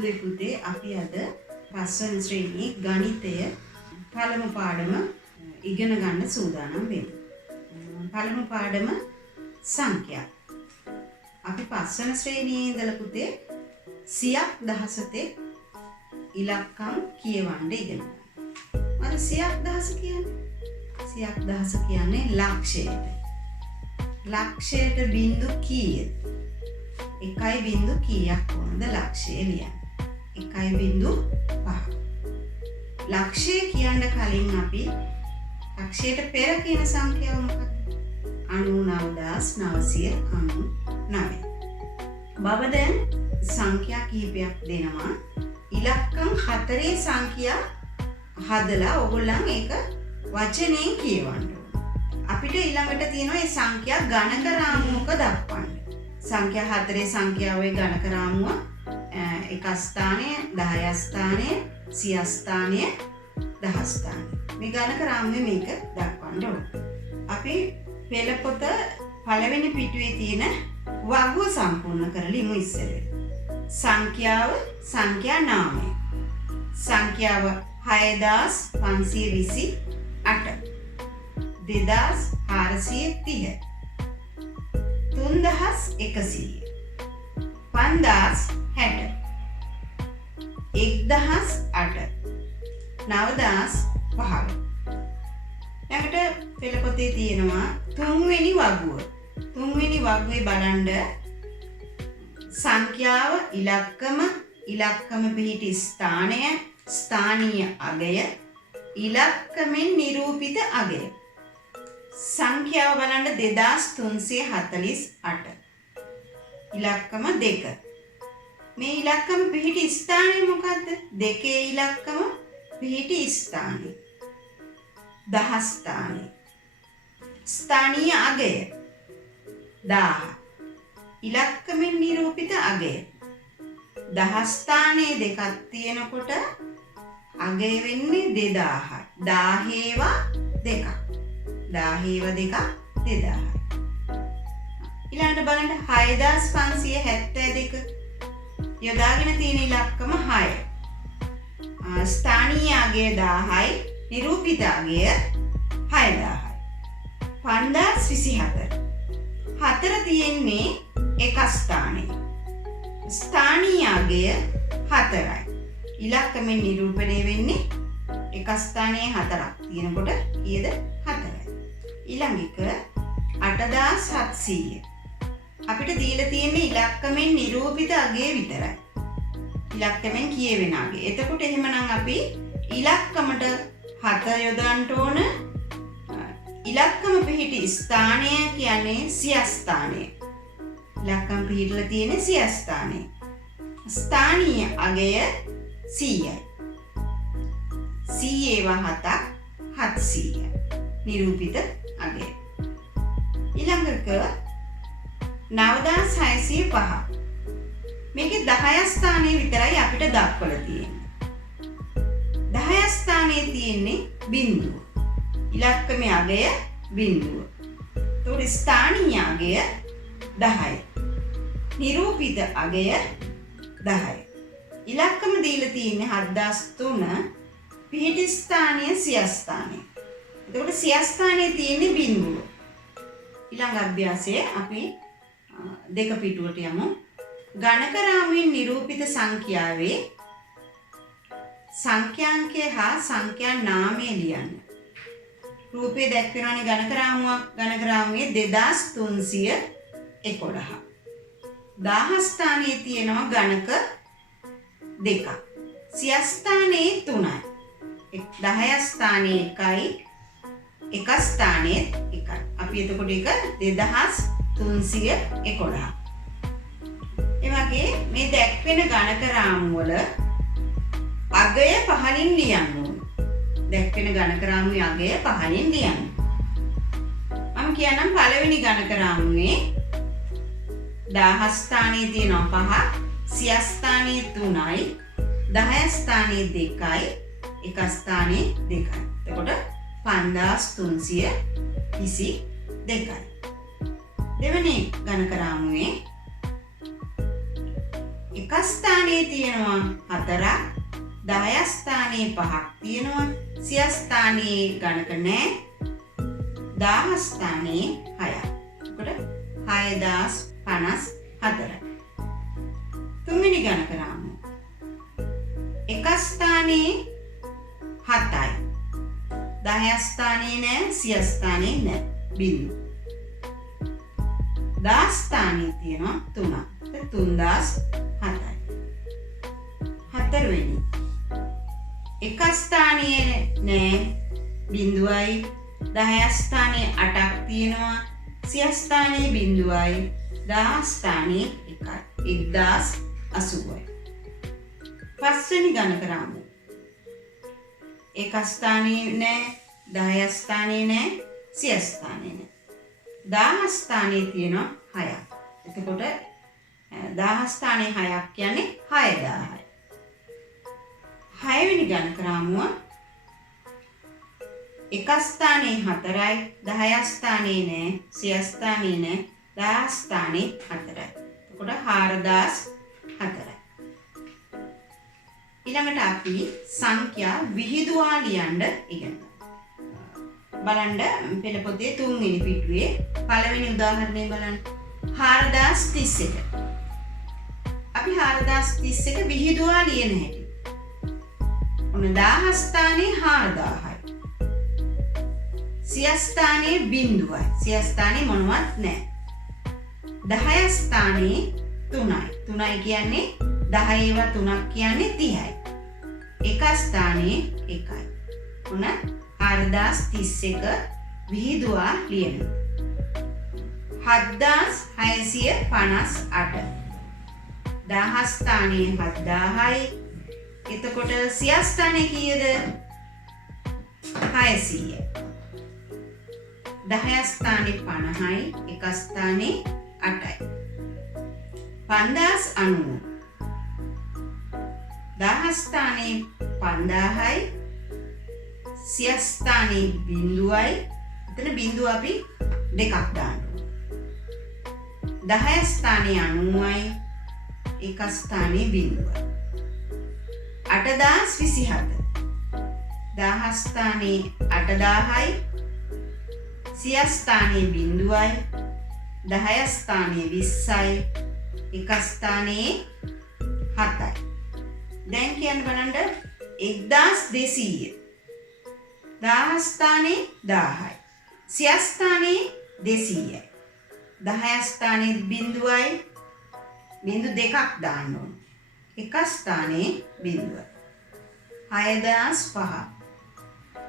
දුවේ පුතේ අපි අද පස්වන ශ්‍රේණියේ ගණිතය පළමු පාඩම ඉගෙන ගන්න සූදානම් වෙමු. පළමු පාඩම සංඛ්‍යා. අපි පස්වන ශ්‍රේණියේ ඉඳලා පුතේ සියක් දහසතේ ඉලක්කම් කියවන්න ඉගෙන ගන්නවා. අර සියක් දහස කියන්නේ ලක්ෂයට. ලක්ෂයට බිංදු කීයද? 1 බිංදු කීයක් වුණද ලක්ෂය ලියන්න? 1.5. ලක්ෂය කියන්න කලින් අපි ලක්ෂයට පෙර කියන සංඛ්‍යාව මොකක්ද? 99999. බබ දැන් සංඛ්‍යා කිහිපයක් දෙනවා. ඉලක්කම් 4 සංඛ්‍යා හදලා ඔයගොල්ලන් ඒක වචනයෙන් කියවන්න ඕන. අපිට ඊළඟට තියෙනවා මේ සංඛ්‍යා ගණක රාමුවක දක්වන්න. සංඛ්‍යා 4 සංඛ්‍යාවේ ගණක රාමුව 1 ස්ථානය, 10 ස්ථානය, 100 ස්ථානය, 10 ස්ථානය. මේ ගණක රාමුවේ මේක දක්වන්න ඕන. අපි පෙළ පොත පළවෙනි පිටුවේ තියෙන වගුව සම්පූර්ණ කරලා ඉමු ඉස්සෙල්ලා. සංඛ්‍යාව සංඛ්‍යා නාමය. සංඛ්‍යාව 6528 2430 3100 5060 1008 9015. ළඟට පෙළ පොතේ තියෙනවා තුන්වෙනි වගුව. තුන්වෙනි වගුවේ බලන්න සංඛ්‍යාව ඉලක්කම පිහිටි ස්ථානය, ස්ථානීය අගය, ඉලක්කමෙන් නිරූපිත අගය. සංඛ්‍යාව බලන්න 2348. ඉලක්කම 2. මේ ඉලක්කම පිහිටි ස්ථානය මොකද්ද? 2 ඉලක්කම පිහිටි ස්ථානය. 10 ස්ථානය. ස්ථානීය අගය 1000. ඉලක්කමෙන් නිරූපිත අගය 10 ස්ථානයේ දෙකක් තියෙනකොට අගය වෙන්නේ 2000. 1000 2ක්. 1000 2ක් 2000. ඊළඟට බලන්න 6572 යොදාගෙන තියෙන ඉලක්කම 6. ස්ථානීය අගය 1000යි, නිරූපිත අගය 6000යි. 5024. 4 තියෙන්නේ එක ස්ථානයේ. ස්ථානීය අගය 4යි. ඉලක්කමෙන් නිරූපණය වෙන්නේ එක ස්ථානයේ 4ක් තියෙනකොට කීයද? 4යි. ඊළඟ එක 8700. අපිට දීලා තියෙන්නේ ඉලක්කමෙන් නිරූපිත අගය විතරයි. ඉලක්කමෙන් කියවෙන අගය. එතකොට එහෙමනම් අපි ඉලක්කමට 7 යොදන්න ඕන. ඉලක්කම පිහිටි ස්ථානය කියන්නේ 100 ස්ථානය. ඉලක්කම පිහිටලා තියෙන්නේ 100 ස්ථානය. ස්ථානීය අගය 100යි. 100 7ක් 700යි. නිරූපිත අගය. ඊළඟට 9605. මේකේ 10 ස්ථානයේ විතරයි අපිට දක්වලා තියෙන්නේ. 10 ස්ථානයේ තියෙන්නේ බිංදුව. ඉලක්කමේ අගය බිංදුව. ඒතකොට ස්ථානීය අගය 10යි. නිරූපිත අගය 10යි. ඉලක්කම දීලා තියෙන්නේ 7003. පිහිටි ස්ථානයේ 100 ස්ථානය. එතකොට 100 ස්ථානයේ තියෙන්නේ බිංදුව. ඊළඟ අභ්‍යාසයේ අපි දෙක පිටුවට යමු. ගණක රාමුවෙන් නිරූපිත සංඛ්‍යාවේ සංඛ්‍යාංකය හා සංඛ්‍යා නාමය ලියන්න. රූපේ දැක්වෙනවානේ ගණක රාමුවක්. ගණක රාමුවේ 2311. 10 ස්ථානයේ තියෙනවා ගණක 2ක්. 100 ස්ථානයේ 3යි. 10 ස්ථානයේ 1යි. 1 ස්ථානයේ 1යි. අපි එතකොට ඒක 2311. ඒ වගේ මේ දැක්වෙන ගණක රාමු වල අගය පහලින් ලියන්න ඕන. දැක්වෙන ගණක රාමුවේ අගය පහලින් ලියන්න. මම කියන්නම් පළවෙනි ගණක රාමුවේ 10 ස්ථානයේ තියෙනවා 5ක්, 100 ස්ථානයේ 3යි, 10 ස්ථානයේ 2යි, 1 ස්ථානයේ 2යි. එතකොට 5322යි. දෙවෙනි ගණක රාමුවේ එක ස්ථානයේ තියෙනවා 4ක්, 10 ස්ථානයේ 5ක් තියෙනවා, 100 ස්ථානයේ ගණක නැහැ, 1000 ස්ථානයේ 6ක්. එතකොට 6054. තුන්වෙනි ගණක රාමුව. එක ස්ථානයේ 7යි. 10 ස්ථානයේ නැහැ, 100 ස්ථානයේ නැහැ. බිඳු. 10 ස්ථානයේ තියෙනවා 3ක්. 3007යි. හතරවෙනි. එක ස්ථානයේ නැහැ, බිඳුවයි. 10 ස්ථානයේ 8ක් තියෙනවා, 100 ස්ථානයේ බිඳුවයි, 10 ස්ථානයේ 1යි. 1080යි. පස්වෙනි ගණක රාමුව. එක ස්ථානයේ නැහැ, 10 ස්ථානයේ නැහැ, 100 ස්ථානයේ නැහැ. 10 ස්ථානයේ තියෙනවා 6ක්. එතකොට 10 ස්ථානයේ 6ක් කියන්නේ 6000යි. හයවෙනි ගණක රාමුව. එක ස්ථානයේ 4යි, 10 ස්ථානයේ නැහැ, 100 ස්ථානයේ නැහැ, 10 ස්ථානයේ 4යි. එතකොට 4004යි. ඊළඟට අපි සංඛ්‍යා විහිදුවා ලියන්න ඉගෙනගමු. බලන්න පෙළ පොතේ 3 වෙනි පිටුවේ පළවෙනි උදාහරණය බලන්න. 4031. අපි 4031 විහිදුවා ලියන හැටි. ඔන්න 10 ස්ථානයේ 4000යි. 100 ස්ථානයේ බිඳුවයි. 100 ස්ථානයේ මොනවත් නැහැ. 10 ස්ථානයේ 3යි. 3යි කියන්නේ 10 ඒවා 3ක් කියන්නේ 30යි. එක ස්ථානයේ 1යි. ඔන්න 4031 විහිදුවා ලියනවා. 7658. 10 ස්ථානයේ 7000යි. එතකොට 100 ස්ථානයේ කීයද? 600යි. 10 ස්ථානයේ 50යි. එක ස්ථානයේ 8යි. 5090. 10 ස්ථානයේ 5000යි. 100 ස්ථානයේ බිඳුවයි. එතන බිඳුව අපි දෙකක් දාන්න ඕනේ. 10 ස්ථානයේ 90යි. එක ස්ථානයේ බිඳුවයි. 8027. 10 ස්ථානයේ 8000යි. 100 ස්ථානයේ බිඳුවයි. 10 ස්ථානයේ 20යි. එක ස්ථානයේ 7යි. දැන් කියන්න බලන්න 1200. 10 ස්ථානයේ 1000යි. 100 ස්ථානයේ 200යි. 10 ස්ථානයේ බිඳුවයි. බිඳු දෙකක් දාන්න ඕනේ. එක ස්ථානයේ බිඳුවයි. 6005.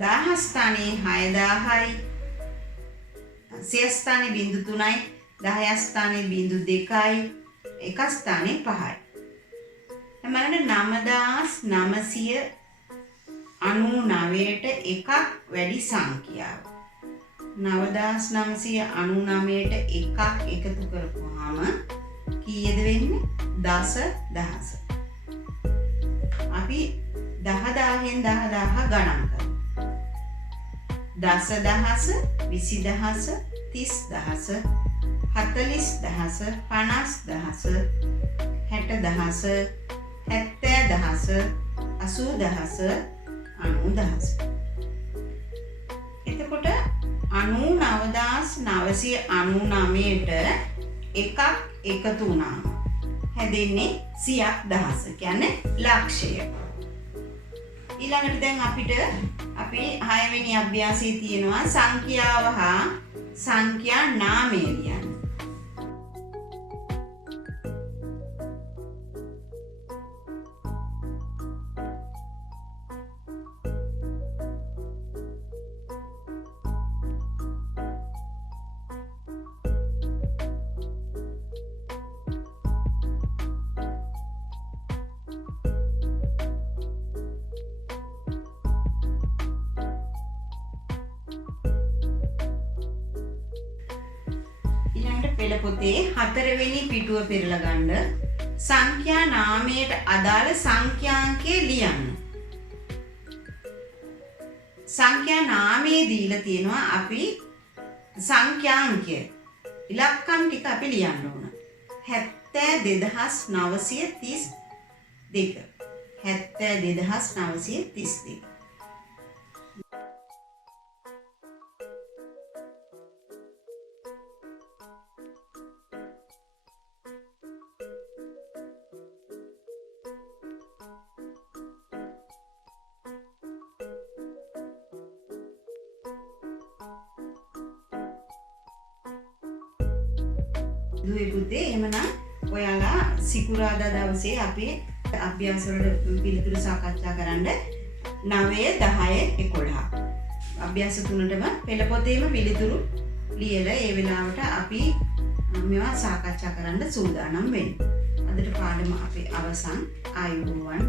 10 ස්ථානයේ 6000යි. 100 ස්ථානයේ බිඳු 3යි. 10 ස්ථානයේ බිඳු 2යි. එක ස්ථානයේ 5යි. බලන්න 9999ට එකක් වැඩි සංඛ්‍යාව. 9999ට එකක් එකතු කරපුවාම කීයද වෙන්නේ? 10000. අපි 10000න් 10000 ගණන් කරමු. 10000, 20000, 30000, 40000, 50000, 60000, 70000, 80000, 90000. එතකොට 99999ට එකක් එකතු වුණාම හැදෙන්නේ 100,000. කියන්නේ ලක්ෂය. ඊළඟට දැන් අපිට අපි 6 වෙනි අභ්‍යාසයේ තියෙනවා සංඛ්‍යාව හා සංඛ්‍යා නාමය ලියන්න. පෙළ පොතේ 4 වෙනි පිටුව පෙරලා ගන්න. සංඛ්‍යා නාමයට අදාළ සංඛ්‍යාංකය ලියන්න. සංඛ්‍යා නාමයේ දීලා තියෙනවා අපි සංඛ්‍යාංකය. ඉලක්කම් ටික අපි ලියන්න ඕන. 72,932. 72,932. දුවේ පුතේ එහෙමනම් ඔයාලා සිකුරාදා දවසේ අපි අභ්‍යාස වලට පිළිතුරු සාකච්ඡා කරන්න 9 10 11 අභ්‍යාස තුනටම පෙළ පොතේම පිළිතුරු ලියලා ඒ වෙලාවට අපි මේවා සාකච්ඡා කරන්න සූදානම් වෙන්න. අදට පාඩම අපේ අවසන්. ආයුබෝවන්.